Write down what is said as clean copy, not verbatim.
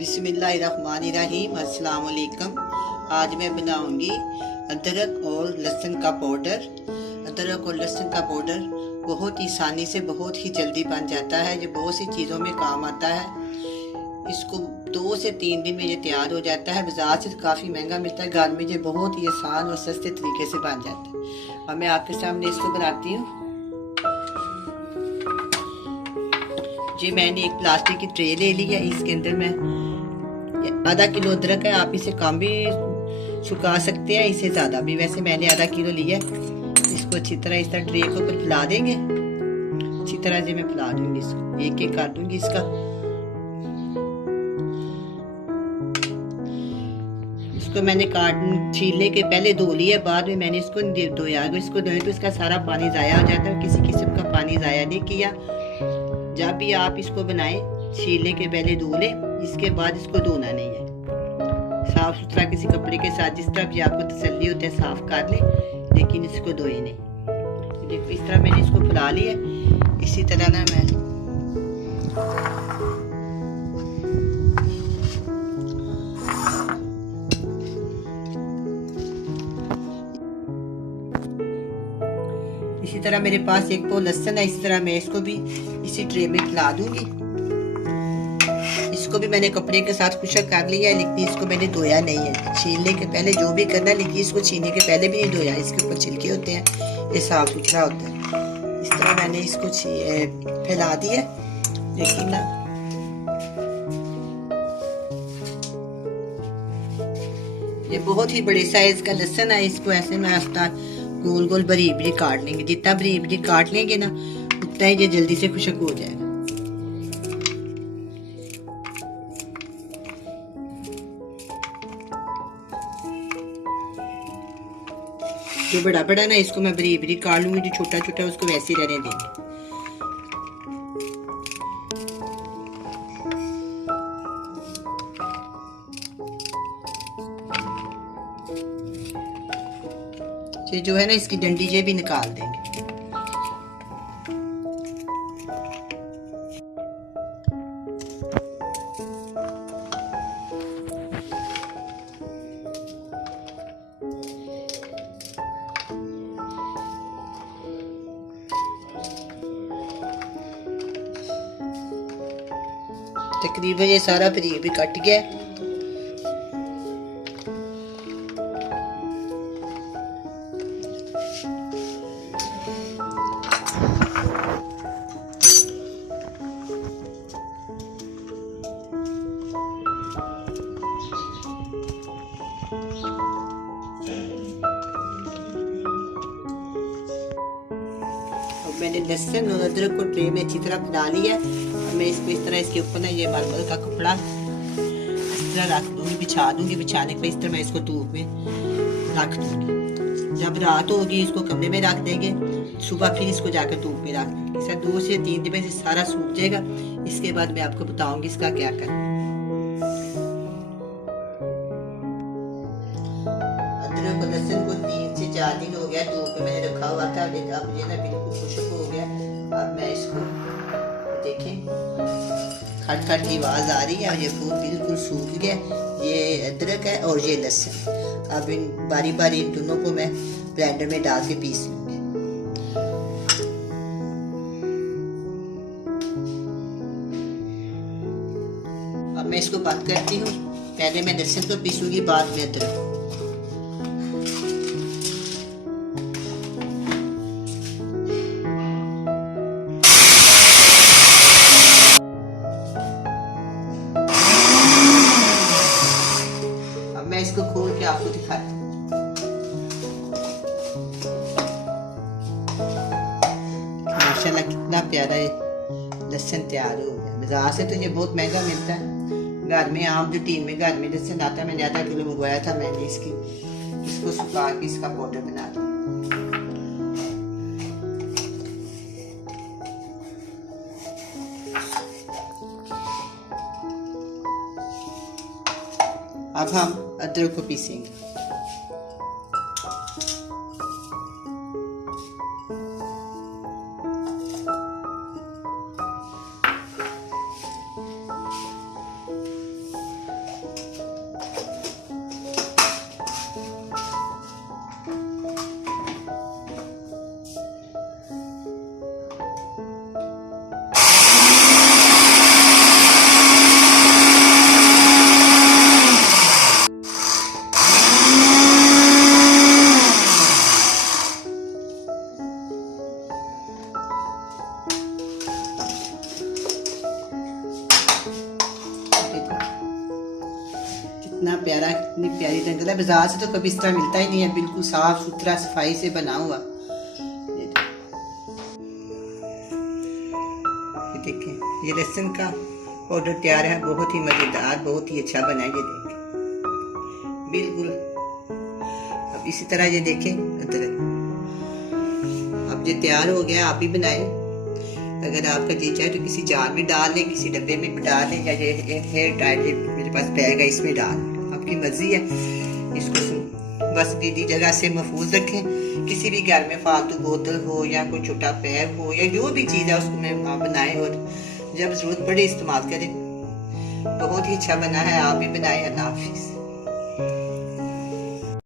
बिस्मिल्लाहिर्रहमानिर्रहीम। अस्सलाम वालेकुम। आज मैं बनाऊंगी अदरक और लहसुन का पाउडर। अदरक और लहसुन का पाउडर बहुत ही आसानी से बहुत ही जल्दी बन जाता है, जो बहुत सी चीज़ों में काम आता है। इसको 2 से 3 दिन में ये तैयार हो जाता है। बाजार से काफ़ी महंगा मिलता है, घर में ये बहुत ही आसान और सस्ते तरीके से बन जाता है। और मैं आपके सामने इसको बनाती हूँ। जी मैंने एक प्लास्टिक की ट्रे ले ली है, इसके अंदर मैं आधा किलो अदरक है। आप इसे कम भी सुखा सकते हैं, इससे ज़्यादा भी। वैसे मैंने आधा किलो लिया है। इसको अच्छी तरह इस तरह ट्रे के ऊपर फैला देंगे। अच्छी तरह से मैं फैला दूंगी, इसको एक एक कर दूंगी इसका। इसको मैंने छीलने के पहले धो लिया, बाद में मैंने इसको धोया। अगर इसको धोए तो इसका सारा पानी ज़ाया हो जाता है। किसी किस्म का पानी ज़ाया नहीं किया। जब भी आप इसको बनाएं, छीलने के पहले धो लें, इसके बाद इसको धोना नहीं है। साफ सुथरा किसी कपड़े के साथ, जिस तरह भी आपको तसल्ली होता है साफ कर लें, लेकिन इसको धोए नहीं। देखो इस तरह मैंने इसको फैला लिया। इसी तरह ना मैं इसी तरह मेरे पास एक पौ लहसुन है। इस तरह मैं इसको भी इसी ट्रे में फैला दूंगी। इसको भी मैंने कपड़े के साथ खुशक कर लिया है, लेकिन इसको मैंने धोया नहीं है। छीलने के पहले जो भी करना, लेकिन इसको छीलने के पहले भी नहीं धोया। इसके ऊपर छिलके होते हैं, ये साफ सुथरा होता है। इस तरह मैंने इसको फैला दिया। लेकिन ना ये बहुत ही बड़े साइज का लहसुन है। इसको ऐसे में आस्ता गोल गोल बारीक बारीक काट लेंगे। जितना बारीक बारीक काट लेंगे ना, उतना ही ये जल्दी से खुशक हो जाएगा। जो बड़ा बड़ा ना, इसको मैं बारीक बारीक काट लूंगी। जो छोटा छोटा उसको वैसे ही रहने देंगे। ये जो है ना, इसकी डंडी ये भी निकाल देंगे। तकरीबन ये सारा बारीक भी कट गया। मैंने लहसुन और अदरक को ट्रे में अच्छी तरह फैला लिया। और मैं इसको इस तरह इसके ऊपर ना ये मलमल का कपड़ा इस तरह रख दूंगी, बिछा दूंगी। बिछाने के बाद इस तरह मैं इसको धूप में रख दूंगी। जब रात होगी इसको कमरे में रख देंगे, सुबह फिर इसको जाकर धूप में रख देंगे। इसका 2 से 3 दिन में से सारा सूख जाएगा। इसके बाद मैं आपको बताऊंगी इसका क्या करना। अदरक और लहसुन को 3 से 4 दिन हो गया धूप में मैंने रखा हुआ था। अब ये ना बिल्कुल खुशक हो गया। अब मैं इसको देखें, खट खट की आवाज आ रही है और ये फूल बिल्कुल सूख गया। ये अदरक है और ये लहसुन। अब इन बारी बारी इन दोनों को मैं ब्लेंडर में डाल के पीस लूंगी। अब मैं इसको बंद करती हूँ। पहले मैं लहसुन को पीसूंगी, बाद में अदरक। मैं इसको खोल के आपको दिखाती हूँ। माशाल्लाह कितना प्यारा लहसुन तैयार हो गया। बाजार से तो ये बहुत महंगा मिलता है। घर में आम जो टीन में घर में लहसुन आता है, मैंने आधा किलो मंगवाया था। मैंने इसको सुखा के इसका पाउडर बना दिया। अब हम अदरक को पीसेंगे। इतना प्यारा, इतनी प्यारी जंगल है। बाजार से तो कभी इस तरह मिलता ही नहीं है, बिल्कुल साफ सुथरा सफाई से बना हुआ। ये देखें, ये लहसुन का पाउडर तैयार है, बहुत ही मज़ेदार, बहुत ही अच्छा बना है। ये देखें बिल्कुल। अब इसी तरह ये देखें अदरक, अब ये तैयार हो गया। आप भी बनाएं, अगर आपका जी चाहे तो किसी जार में डाल लें, किसी डब्बे में डाल लें, या ये हेयर टाइट मेरे पास बैग है, इसमें डाल, आपकी मर्जी है। इसको बस दीदी जगह से महफूज रखें। किसी भी घर में फालतू बोतल हो या कोई छोटा बैग हो या जो भी चीज़ है उसको में आप बनाएं और जब ज़रूरत पड़े इस्तेमाल करें। बहुत ही अच्छा बना है, आप भी बनाएं। अल्लाह हाफिज़।